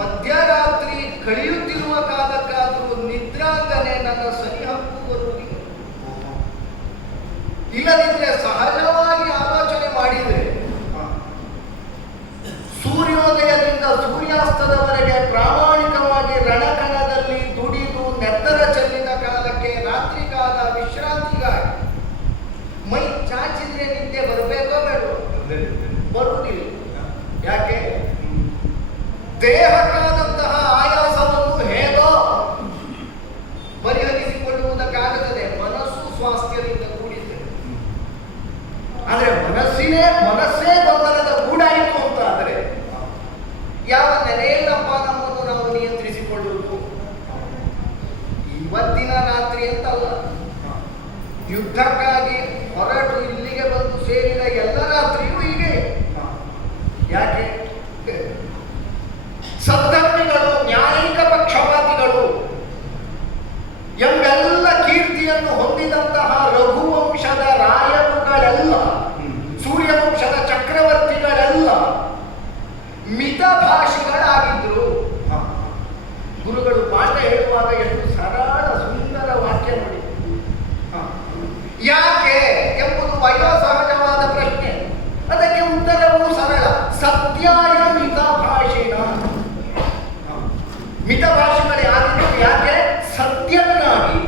ಮಧ್ಯರಾತ್ರಿ ಕಳೆಯುತ್ತಿರುವ ಕಾಲಕ್ಕಾದರೂ ನಿದ್ರಾಂಗನೆ ನನ್ನ ಸರಿಹಕ್ಕು ಬರುವುದಿಲ್ಲ. ಇಲ್ಲದಿದ್ದರೆ ಸಹಜವಾಗಿ ಆಲೋಚನೆ ಮಾಡಿದರೆ ಸೂರ್ಯೋದಯದಿಂದ ಸೂರ್ಯಾಸ್ತದವರೆಗೆ ಪ್ರಾಮಾಣಿಕವಾಗಿ ರಣಕಣದಲ್ಲಿ ದುಡಿದು ನೆತ್ತರ ಚೆಲ್ಲಿದ ಕಾಲಕ್ಕೆ ರಾತ್ರಿ ಕಾಲ ವಿಶ್ರಾಂತಿಗಾಗಿ ಮೈ ಚಾಚಿದ್ರೆ ನಿದ್ದೆ ಬರಬೇಕೋ ಬೇಡೋ? ಬರುವುದಿಲ್ಲ. ಯಾಕೆ? ದೇಹಕ್ಕಾದಂತಹ ಆಯಾಸವನ್ನು ಹೇಗೋ ಪರಿಹರಿಸಿಕೊಳ್ಳುವುದಕ್ಕಾಗುತ್ತದೆ. ಮನಸ್ಸು ಸ್ವಾಸ್ಥ್ಯದಿಂದ ಕೂಡಿದೆ. ಆದರೆ ಮನಸ್ಸೇ ಗೊಂದಲದ ಗೂಡಾಯಿತು ಅಂತ ಆದರೆ ಯಾವ ನೆಲೆಯಲ್ಲಪ್ಪ ನಮ್ಮನ್ನು ನಾವು ನಿಯಂತ್ರಿಸಿಕೊಳ್ಳುವುದು? ಇವತ್ತಿನ ರಾತ್ರಿ ಅಂತಲ್ಲ, ಯುದ್ಧಕ್ಕಾಗಿ ಹೊರಟು ಇಲ್ಲಿಗೆ ಬಂದು ಸೇರಿದ ಎಲ್ಲ ರಾತ್ರಿಯೂ ಹೀಗೆ. ಯಾಕೆ? ಸದ್ಧರ್ಮಿಗಳು, ನ್ಯಾಯಿಕ ಪಕ್ಷಪಾತಿಗಳು ಎಂಬೆಲ್ಲ ಕೀರ್ತಿಯನ್ನು ಹೊಂದಿದಂತಹ ರಘುವಂಶದ ರಾಯರುಗಳೆಲ್ಲ, ಸೂರ್ಯವಂಶದ ಚಕ್ರವರ್ತಿಗಳೆಲ್ಲ ಮಿತಭಾಷಿಗಳಾಗಿದ್ರು. ಗುರುಗಳು ಪಾಠ ಹೇಳುವಾಗ ಎಷ್ಟು ಸರಳ ಸುಂದರ ವಾಕ್ಯ ನೋಡಿ. ಯಾಕೆ ಎಂಬುದು ವಯೋಸಹಜವಾದ ಪ್ರಶ್ನೆ. ಅದಕ್ಕೆ ಉತ್ತರವೂ ಸರಳ. ಸತ್ಯಾಯ ಮಿತಭಾಷಿಣ. ಮಿತಭಾಷಿಗಳೇ ಆಗಿದ್ದು ಯಾಕೆ? ಸತ್ಯಕ್ಕಾಗಿ.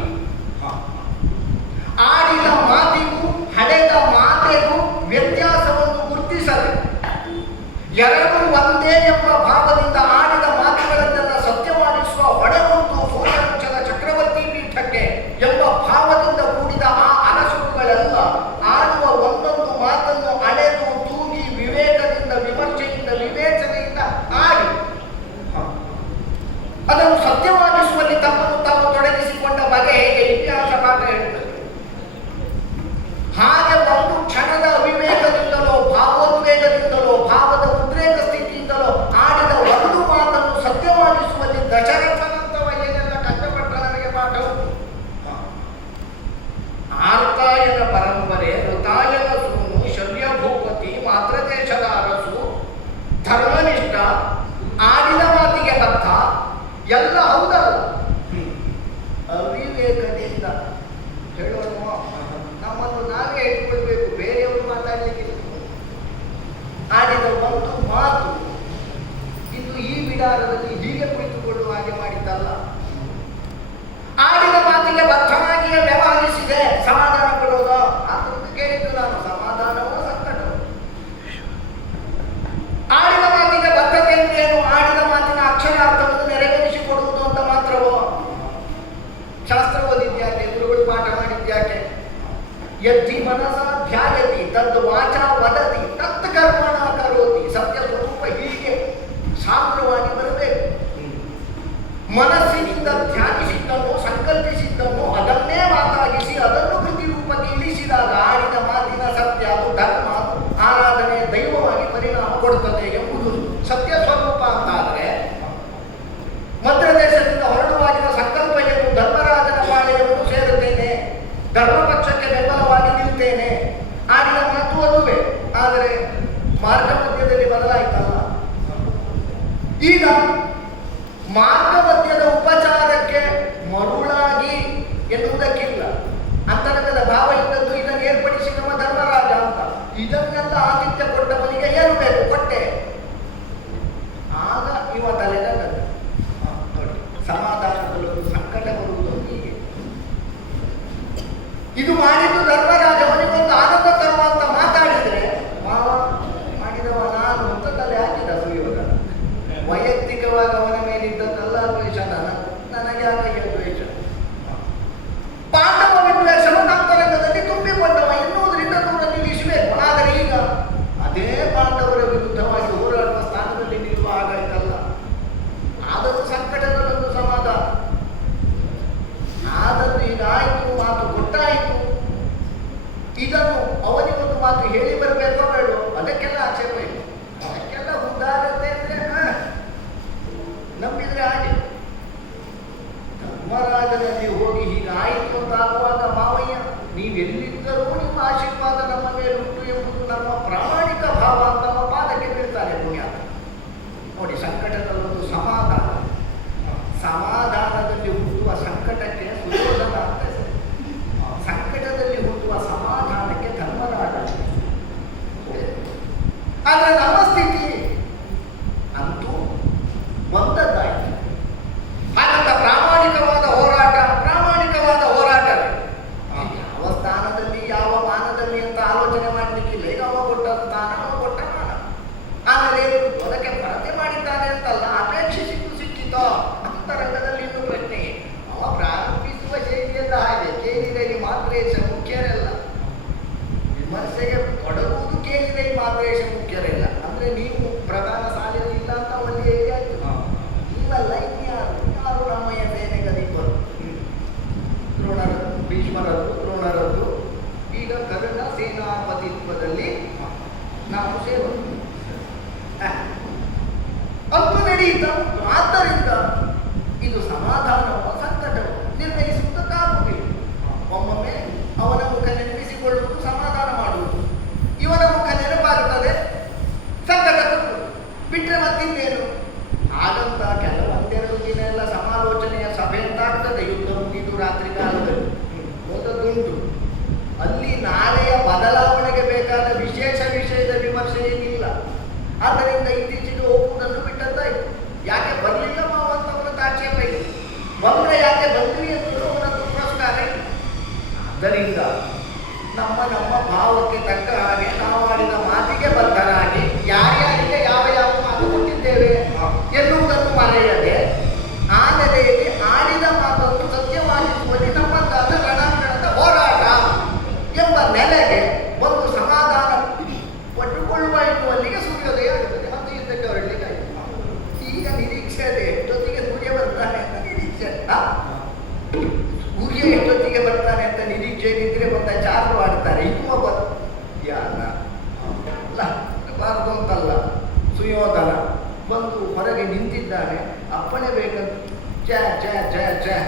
ಆಡಿದ ಮಾತಿಗೂ ಹಡೆದ ಮಾತೆಗೂ ವ್ಯತ್ಯಾಸವನ್ನು ಗುರುತಿಸದೆ ಎರಡು ಒಂದೇ ಎಂಬ ಭಾವದಿಂದ ಆಡಿದ ಮಾತುಗಳನ್ನೆಲ್ಲ ಸತ್ಯವಾಗಿಸುವ ಹೊಡೆಗೊಂಡು ಸೂರ್ಯವಂಶದ ಚಕ್ರವರ್ತಿ ಪೀಠಕ್ಕೆ ಎಂಬ ಭಾವದಿಂದ ಕೂಡಿದ ಆ ಅನಸುಗಳೆಲ್ಲ ಆಡುವ ಒಂದೊಂದು ಮಾತನ್ನು ಅಳೆದು ತೂಗಿ ವಿವೇಕದಿಂದ, ವಿಮರ್ಶೆಯಿಂದ, ವಿವೇಚನೆಯಿಂದ ಆಡಿ ಅದನ್ನು ಸತ್ಯವಾಗಿಸುವಲ್ಲಿ ತಮ್ಮನ್ನು ತಾವು ತೊಡಗಿಸಿಕೊಂಡ ಬಗೆ ಹೇಗೆ ಇತಿಹಾಸ ಪಾಠ ಹೇಳುತ್ತದೆ. ಹಾಗೆ ಒಂದು ಕ್ಷಣದ ಅವಿವೇಕದಿಂದಲೋ ಭಾವೋದ್ವೇಗದಿಂದಲೋ ಭಾವದ ಉದ್ರೇಕ ಸ್ಥಿತಿಯಿಂದಲೋ ಆಡಿದ ಒಂದು ಮಾತನ್ನು ಸತ್ಯವಾಗಿಸುವಲ್ಲಿ ದಶರಥನಂತವ ಏನೆಲ್ಲ ಕಷ್ಟಪಟ್ಟ ನನಗೆ ಪಾಠವು. ಆರ್ತಾಯನ ಪರಂಪರೆ, ಋತಾಯನ ಸೂನು, ಶಲ್ಯಭೂಪತಿ, ಮಾತೃದೇಶದ ಅರಸು, ಧರ್ಮನಿಷ್ಠ, ಆಡಿದ ಮಾತಿಗೆ ಬದ್ಧ ಎಲ್ಲ ಹೌದಲ್ಲ. ಅವಿವೇಕದಿಂದ ಹೇಳೋಣ, ನಮ್ಮನ್ನು ನಾವೇ ಇಟ್ಕೊಳ್ಬೇಕು, ಬೇರೆಯವರು ಮಾತಾಡಲಿಕ್ಕಿಲ್ಲ. ಆಡಿದ ಒಂದು ಮಾತು ಇಂದು ಈ ಬಿಡಾರದಲ್ಲಿ ಹೀಗೆ ಕುಳಿತುಕೊಳ್ಳುವ ಹಾಗೆ ಮಾಡಿದ್ದಲ್ಲ. ಆಡಿದ ಮಾತಿಗೆ ಬದ್ಧವಾಗಿಯೇ ವ್ಯವಹರಿಸಿದೆ. ಸಮಾಧಾನ ಕೊಡೋದು ಅದನ್ನು ಕೇಳಿದ್ದು ನಾನು. ಸಮಾಧಾನವೋ ಸಂಕಟವೋ? ಆಡಿದ ಮಾತಿಗೆ ಬದ್ಧತೆ ಏನು? ಆಡಿದ ಮಾತಿನ ಅಕ್ಷರಾರ್ಥವನ್ನು ನೆರವೇರಿಸಿಕೊಡುವುದು ಅಂತ ಮಾತ್ರವೋ? ಶಾಸ್ತ್ರ ಓದಿದ್ಯಾಕೆ? ಗುರುಗಳು ಪಾಠ ಮಾಡಿದ್ಯಾಕೆ? ಯದ್ದಿ ಮನಸ ಧ್ಯಾಯತಿ ತದ್ ವಾಚ ವದತಿ ತತ್ ಕರ್ಮಣ ಕರೋತಿ. ಸತ್ಯ ಸ್ವರೂಪ ಹೀಗೆ ಸಾಂದ್ರವಾಗಿ ಬರಬೇಕು. ಮನಸ್ಸಿನಿಂದ ಧ್ಯಾನಿಸಿದ್ದನ್ನು, ಸಂಕಲ್ಪಿಸಿದ್ದನ್ನು ಅದನ್ನೇ ಮಾತಾಗಿಸಿ ಅದನ್ನು ಕೃತಿ ರೂಪಕ್ಕೆ ಇಳಿಸಿದಾಗ ಆಡಿದ ಮಾತಿನ ಸತ್ಯ, ಅದು ಧರ್ಮ, ಅದು ಆರಾಧನೆ, ದೈವವಾಗಿ ಪರಿಣಾಮ ಕೊಡುತ್ತದೆ ಎಂಬುದು ಸತ್ಯ ಸ್ವರೂಪ ಅಂತಾದರೆ, ಮಧ್ಯದೇಶದಿಂದ ಹೊರಡುವಾಗಿನ ಸಂಕಲ್ಪ ಏನು? ಧರ್ಮರಾಜನ ಪಾಳೆಯವನ್ನು ಸೇರುತ್ತೇನೆ, ಧರ್ಮಪಕ್ಷಕ್ಕೆ ಬೆಂಬಲವಾಗಿ ನಿಲ್ತೇನೆ. ಆಡಿದ ಮಾತು ಅದುವೇ. ಆದರೆ ಮಾರ್ಗ ಮಧ್ಯದಲ್ಲಿ ಬದಲಾಯಿತಲ್ಲ. ಈಗ ಮಾರ್ಗ ಮಧ್ಯದ ಉಪಚಾರಕ್ಕೆ ಮರುಳಾಗಿ ಎನ್ನುವುದಕ್ಕಿಲ್ಲ. ಅಂತರಂಗದ ಭಾವ ಇದ್ದದ್ದು ಇದನ್ನು ಏರ್ಪಡಿಸಿ ನಮ್ಮ ಧರ್ಮರಾಜ ಅಂತ. ಇದನ್ನೆಲ್ಲ ಆತಿಥ್ಯ ಕೊಟ್ಟವನಿಗೆ ಏನು ಬೇಕು? ಕೊಟ್ಟೆ. ಆಗ ಇವ ತಲೆಗಲ್ಲ ನೋಡಿ, ಸಮಾಧಾನ ಬರುವುದು, ಸಂಕಟ ಬರುವುದು ಹೀಗೆ. ಇದು ಮಾಡಿದ್ದು ಧರ್ಮರಾಜ. ಅವನಿಗೊಂದು ಆನಂದ ತರುವಂತ ಮಾತಾಡಿದ್ರೆ ಮಾವ ಮಾಡಿದವ ನಾನು ಅಂತ ತಲೆ ಹಾಕಿದ ಸುಯೋಧನ. ವೈಯಕ್ತಿಕವಾಗಿ ಅವನ ಮೇಲಿದ್ದದ್ದಲ್ಲ ದ್ವೇಷ, ನನಗೆ ಆಗಯ್ಯ ದ್ವೇಷ. ಪಾಂಡವ ವಿದ್ವೇಷವು ಅಂತರಂಗದಲ್ಲಿ ತುಂಬಿಕೊಂಡವ, ಎನ್ನುವುದರಿಂದ ದೂರ ನಿಲ್ಲಿಸಬೇಕು. ಆದರೆ ಈಗ ಅದೇ ಪಾಂಡವರ ವಿರುದ್ಧವಾಗಿ ಹೋರಾಡುವ ಸ್ಥಾನದಲ್ಲಿ ನಿಲ್ಲುವ ಹಾಗಾಯ್ತಲ್ಲ. ಆದರೂ ಸಂಕಟಗಳೊಂದು ಸಮಾಧಾನ. ಆದರೂ ಹೀಗಾಯಿತು, ಮಾತು ಕೊಟ್ಟಾಯಿತು. ಇದನ್ನು ಅವನಿಗೊಂದು ಮಾತು ಹೇಳಿ ಬರಬೇಕೋ ಬೇಡೋ? ಅದಕ್ಕೆಲ್ಲ ಆಕ್ಷೇಪ ಇಲ್ಲ. ಅದಕ್ಕೆಲ್ಲ ಉದಾರತೆ ಅಂದ್ರೆ ವಿಪರೀತ. ಆದ್ದರಿಂದ ಇದು ಸಮಾಧಾನವೋ ಸಂಕಟವೋ ನಿರ್ಣಯಿಸುವುದಕ್ಕಾಗುವುದಿಲ್ಲ. ಒಮ್ಮೊಮ್ಮೆ ಅವನ ಮುಖ ನೆನಪಿಸಿಕೊಳ್ಳುವುದು, ಸಮಾಧಾನ ಮಾಡುವುದು, ಇವನ ಮುಖ ನೆನಪಾಗುತ್ತದೆ, ಸಂಕಟ ಬಿಟ್ಟರೆ ಮತ್ತಿನ್ನೇನು. ಹಾಗಂತ ಕೆಲವೊಂದೆರಡು ದಿನ ಎಲ್ಲ ಸಮಾಲೋಚನೆಯ ಸಭೆ ಅಂತಾಗ್ತದೆ. ಯುದ್ಧ ಮುಗಿದು ರಾತ್ರಿ ಕಾಲದಲ್ಲಿ ಹೋದದ್ದುಂಟು. ಅಲ್ಲಿ ನಾಳೆಯ ಬದಲಾವಣೆಗೆ ಬೇಕಾದ ವಿಶೇಷ ವಿಷಯದ ವಿಮರ್ಶೆ ಏನಿಲ್ಲ. ಆದ್ದರಿಂದ ಇತ್ತೀಚೆಗೆ ಹೋಗುವುದನ್ನು ಬಿಟ್ಟದ್ದಾಯಿತು. ಯಾಕೆ ಬರಲಿಲ್ಲ ಮಾವಂತವನ ತಾಕ್ಷೇಪ ಇಲ್ಲ, ಬಂದ್ರೆ ಯಾಕೆ ಬಂದ್ರಿ ಎಂದು ಅವನದ್ದು ಪುರಸ್ಕಾರ ಇಲ್ಲ. ಆದ್ದರಿಂದ ನಮ್ಮ ನಮ್ಮ ಭಾವಕ್ಕೆ ತಕ್ಕ ಹಾಗೆ ನಾವು ಆಡಿದ ಮಾತಿಗೆ ಬದ್ಧರಾಗಿ ಯಾರ್ಯಾರಿಗೆ ಯಾವ ಯಾವ ಮಾತು ಕೊಟ್ಟಿದ್ದೇವೆ ಎನ್ನುವುದನ್ನು ಮರೆಯದೆ ಆ ನೆಲೆಯಲ್ಲಿ ಆಡಿದ ಮಾತನ್ನು ಸತ್ಯವಾಗಿಸುವಲ್ಲಿ ನಮ್ಮದಾದ ರಣಾಂಗಣದ ಹೋರಾಟ ಎಂಬ ನೆಲೆಗೆ ಒಂದು ಸಮಾಧಾನ ಪಟ್ಟುಕೊಳ್ಳುವ ಎನ್ನುವಲ್ಲಿಗೆ ಸೂರ್ಯೋದಯ ಆಗುತ್ತದೆ. ಮತ್ತು ಯುದ್ಧಕ್ಕೆ ಹೊರಡಲಿಕ್ಕೆ ಈಗ ನಿರೀಕ್ಷೆ ಇದೆ. ಎಷ್ಟೊತ್ತಿಗೆ ಸೂರ್ಯ ಬರ್ತಾನೆ ಅಂತ ನಿರೀಕ್ಷೆ. ಸೂರ್ಯ ಎಷ್ಟೊತ್ತಿಗೆ ಬರ್ತಾನೆ ಅಂತ ನಿರೀಕ್ಷೆ ಇದ್ರೆ ಬಂದ ಚಾರು ಆಡ್ತಾರೆ. ಇನ್ನೂ ಯಾರ ಅಲ್ಲ ಬಾರದು ಅಂತಲ್ಲ, ಸುಯೋಧನ ಬಂದು ಹೊರಗೆ ನಿಂತಿದ್ದಾನೆ. ಅಪ್ಪಣೆ ಬೇಕಂತ ಜ ಜ ಜ ಜ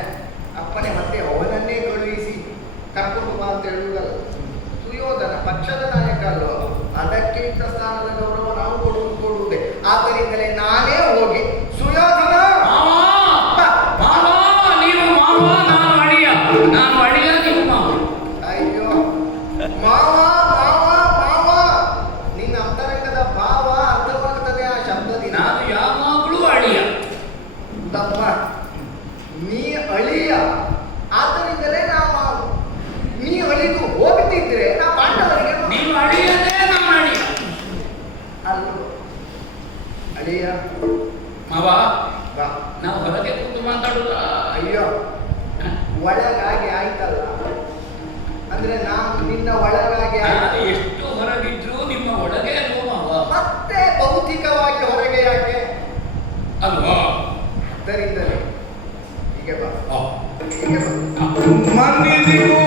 ಅಪ್ಪಣೆ ಮತ್ತೆ ಅವನನ್ನೇ ಕಳುಹಿಸಿ ಕರ್ಕೊಂಡು ಬಾ ಅಂತ ಹೇಳುವುದಲ್ಲ. ಸುಯೋಧನ ಪಕ್ಷದ ನಾಯಕ ಅಲ್ವ, ಅದಕ್ಕೆ ಇಂಥ ಸ್ಥಾನದ ಗೌರವ ನಾವು ಕೊಡುವುದೇ. ಆದ್ದರಿಂದಲೇ ನಾನೇ ಹೋಗಿ ಸುಯೋಧನ ಅಯ್ಯೋ ಮಾವ ಮಾವ ಮಾವ ನಿನ್ನ ಅಂತರಂಗದ ಭಾವ ಅರ್ಥವಾಗುತ್ತದೆ ಆ ಶಬ್ದದಿಂದ. ನಾನು ಯಾವಾಗಲೂ ಅಳಿಯ ತಮ್ಮ ನೀ ಅಳಿಯ, ಆದ್ದರಿಂದಲೇ ನಾವು ನೀ ಅಳಿದು ಹೋಗ್ತಿದ್ರೆ ನಾ ಪಾಂಡವರಿಗೆ ನೀವು ಅಳಿಯದೇ ನಾನು ಅಳಿಯ ಅಲ್ವ ಅಳಿಯ ಮಾವ. ಬಾ ನಾವು ಹೊರಗೆ ಕೂತು ಮಾತಾಡುದ. ಅಯ್ಯೋ ಒಳಗಾಗಿ ಆಯ್ತಲ್ಲ, ಅಂದ್ರೆ ನಾನು ನಿನ್ನ ಒಳಗಾಗಿ ನಾನು ಎಷ್ಟು ಹೊರಗಿದ್ರು ನಿಮ್ಮ ಒಳಗೆ ಅಲ್ವ ಮಾವ. ಮತ್ತೆ ಭೌತಿಕವಾಗಿ ಹೊರಗೆ ಯಾಕೆ ಅಲ್ವಾ? ಅದರಿಂದಲೇ ಹೀಗೆ ಬಾ ಆ. ಹೀಗೆ ಬಾ. ಆ. ಮಂದಿಸಿಗೂ